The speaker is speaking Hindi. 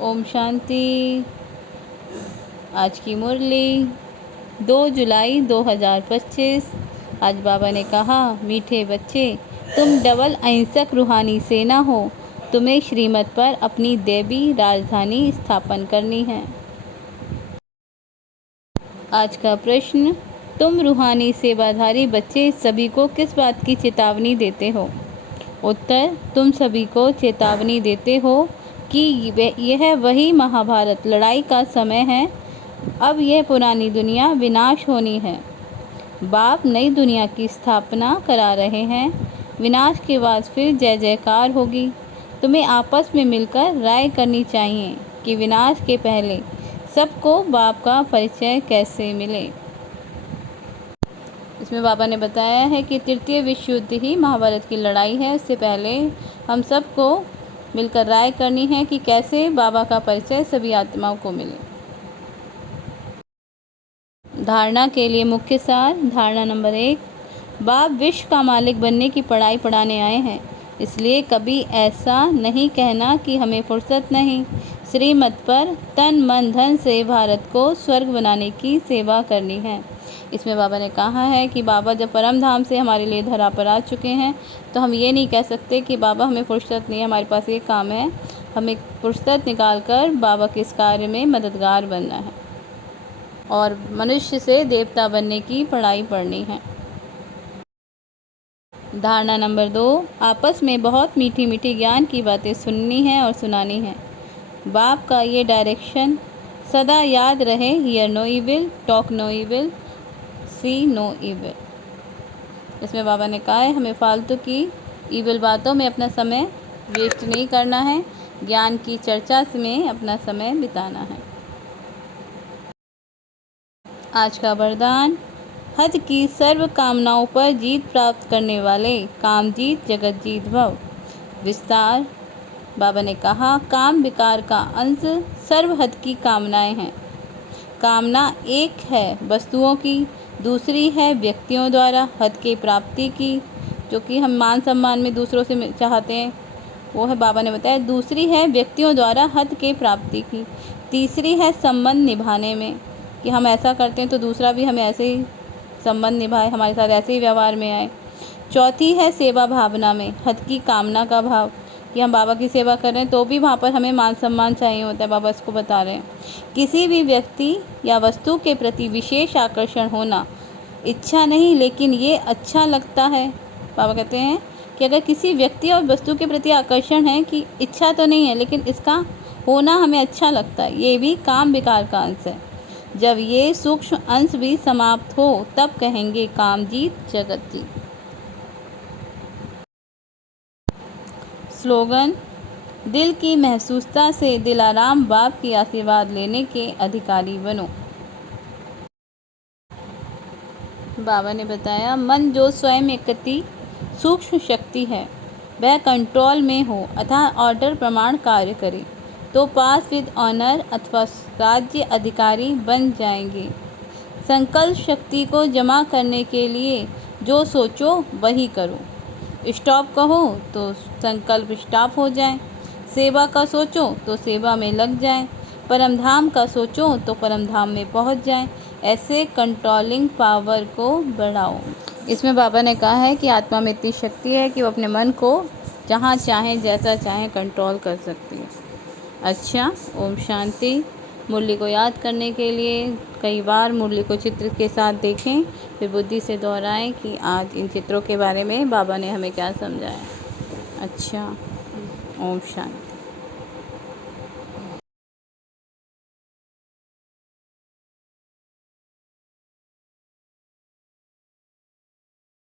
ओम शांति। आज की मुरली 2 जुलाई 2025। आज बाबा ने कहा, मीठे बच्चे, तुम डबल अहिंसक रूहानी सेना हो। तुम्हें श्रीमत पर अपनी दैवी राजधानी स्थापन करनी है। आज का प्रश्न, तुम रूहानी सेवाधारी बच्चे सभी को किस बात की चेतावनी देते हो? उत्तर, तुम सभी को चेतावनी देते हो कि यह वही महाभारत लड़ाई का समय है। अब यह पुरानी दुनिया विनाश होनी है। बाप नई दुनिया की स्थापना करा रहे हैं। विनाश के बाद फिर जय जयकार होगी। तुम्हें आपस में मिलकर राय करनी चाहिए कि विनाश के पहले सबको बाप का परिचय कैसे मिले। इसमें बाबा ने बताया है कि तृतीय विश्व युद्ध ही महाभारत की लड़ाई है। इससे पहले हम सबको मिलकर राय करनी है कि कैसे बाबा का परिचय सभी आत्माओं को मिले। धारणा के लिए मुख्य सार। धारणा नंबर 1, बाप विश्व का मालिक बनने की पढ़ाई पढ़ाने आए हैं, इसलिए कभी ऐसा नहीं कहना कि हमें फुर्सत नहीं। श्रीमत पर तन मन धन से भारत को स्वर्ग बनाने की सेवा करनी है। इसमें बाबा ने कहा है कि बाबा जब परम धाम से हमारे लिए धरा पर आ चुके हैं, तो हम ये नहीं कह सकते कि बाबा हमें फुर्सत नहीं है, हमारे पास ये काम है। हमें फुर्सत निकाल कर बाबा के इस कार्य में मददगार बनना है और मनुष्य से देवता बनने की पढ़ाई पढ़नी है। धारणा नंबर 2, आपस में बहुत मीठी मीठी ज्ञान की बातें सुननी है और सुनानी है। बाप का ये डायरेक्शन सदा याद रहे, hear no evil, talk no evil, see no evil. इसमें बाबा ने कहा है हमें फालतू की इविल बातों में अपना समय वेस्ट नहीं करना है, ज्ञान की चर्चा में अपना समय बिताना है। आज का वरदान, हद की सर्व कामनाओं पर जीत प्राप्त करने वाले कामजीत जगत जीत भव। विस्तार। बाबा ने कहा, काम विकार का अंश सर्व हद की कामनाएं हैं। कामना एक है वस्तुओं की, दूसरी है व्यक्तियों द्वारा हद के प्राप्ति की, जो कि हम मान सम्मान में दूसरों से चाहते हैं, वो है बाबा ने बताया। दूसरी है व्यक्तियों द्वारा हद के प्राप्ति की। तीसरी है संबंध निभाने में, कि हम ऐसा करते हैं तो दूसरा भी हमें ऐसे ही संबंध निभाए, हमारे साथ ऐसे ही व्यवहार में आए। चौथी है सेवा भावना में हद की कामना का भाव, कि हम बाबा की सेवा कर रहे हैं तो भी वहाँ पर हमें मान सम्मान चाहिए होता है। बाबा इसको बता रहे हैं। किसी भी व्यक्ति या वस्तु के प्रति विशेष आकर्षण होना, इच्छा नहीं लेकिन ये अच्छा लगता है। बाबा कहते हैं कि अगर किसी व्यक्ति और वस्तु के प्रति आकर्षण है, कि इच्छा तो नहीं है लेकिन इसका होना हमें अच्छा लगता है, ये भी काम विकार का अंश है। जब ये सूक्ष्म अंश भी समाप्त हो तब कहेंगे कामजीत जगत जीत। स्लोगन, दिल की महसूसता से दिलाराम बाप की आशीर्वाद लेने के अधिकारी बनो। बाबा ने बताया, मन जो स्वयं एक अति सूक्ष्म शक्ति है, वह कंट्रोल में हो अथवा ऑर्डर प्रमाण कार्य करे तो पास विद ऑनर अथवा राज्य अधिकारी बन जाएंगे। संकल्प शक्ति को जमा करने के लिए जो सोचो वही करो। स्टॉप कहो तो संकल्प स्टॉप हो जाए। सेवा का सोचो तो सेवा में लग जाए। परमधाम का सोचो तो परमधाम में पहुंच जाए। ऐसे कंट्रोलिंग पावर को बढ़ाओ। इसमें बाबा ने कहा है कि आत्मा में इतनी शक्ति है कि वो अपने मन को जहाँ चाहें जैसा चाहें कंट्रोल कर सकती है। अच्छा, ओम शांति। मुरली को याद करने के लिए कई बार मुरली को चित्र के साथ देखें, फिर बुद्धि से दोहराएं कि आज इन चित्रों के बारे में बाबा ने हमें क्या समझाया। अच्छा, ओम शांति।